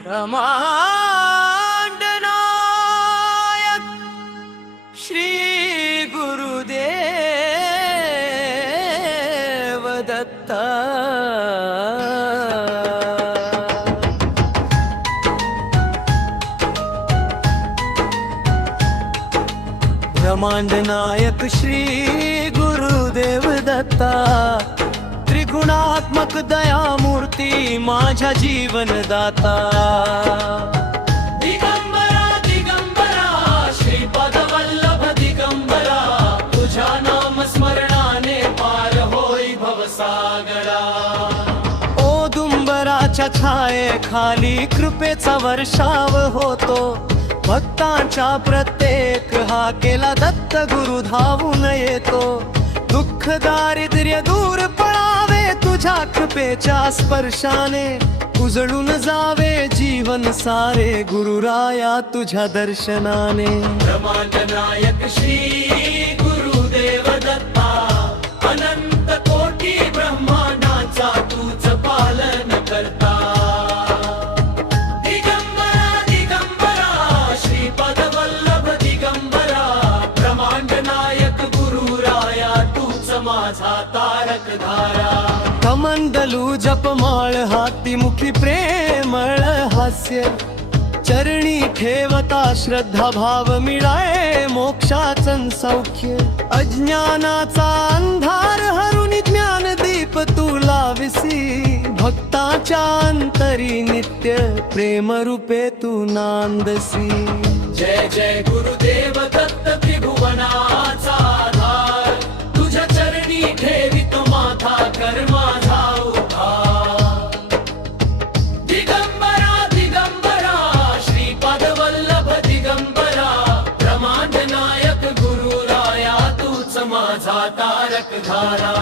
ब्रह्मांड नायक श्री गुरुदेव दत्ता। ब्रह्मांड नायक श्री गुरुदेव दत्ता, त्रिगुणात्मक दयामूर्ती माझ्या जीवनदाता। दिगंबरा दिगंबरा श्रीपाद वल्लभ दिगंबरा, तुझ्या नाम स्मरणाने पार होई भवसागरा। औदुंबराच्या छायेखाली कृपेचा वर्षाव होतो, भक्तांच्या प्रत्येक हाकेला दत्त गुरु धावून येतो। दुःख दारिद्र्य दूर पळावे तुझ्या कृपेच्या स्पर्शाने, उजळून जावे जीवन सारे गुरुराया तुझ्या दर्शनाने। ब्रह्मांड नायक श्री गुरुदेव दत्ता, अनंत कोटी ब्रह्मांडाचा तूच पालन करता। दिगंबरा दिगंबरा श्रीपाद वल्लभ दिगंबरा, ब्रह्मांड नायक गुरुराया तूच माझा तारक धारा। कमंडलू जपमाळ हाती मुखी प्रेमळ हास्य, चरणी ठेवता श्रद्धा भाव मिळाए मोक्षाचं सौख्य। अज्ञानाचा अंधार हरून ज्ञान दीप तुला विसी, भक्ताच्या अंतरी नित्य प्रेम रूपे तू नांदसी। जय जय गुरुदेव दत्त त्रिभुवनाचा आधार, तुझ्या चरणी ठेवित माथा कर माझा उद्धार। दिगंबरा दिगंबरा श्रीपाद वल्लभ दिगंबरा, ब्रह्मांड नायक गुरुराया तूच माझा तारक धारा।